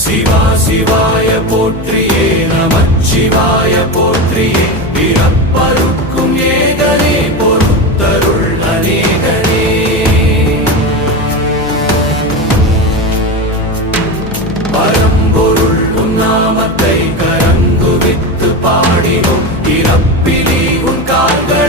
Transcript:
சிவா சிவாய போற்றியே நமச்சிவாய போற்றியே பிறப்பருக்கும் ஏகனே பொறுத்தருள் அநேகனே பரம்பொருள் உன்னாமத்தை கரங்குவித்து பாடினோம் இறப்பிலே உன் கால்கள்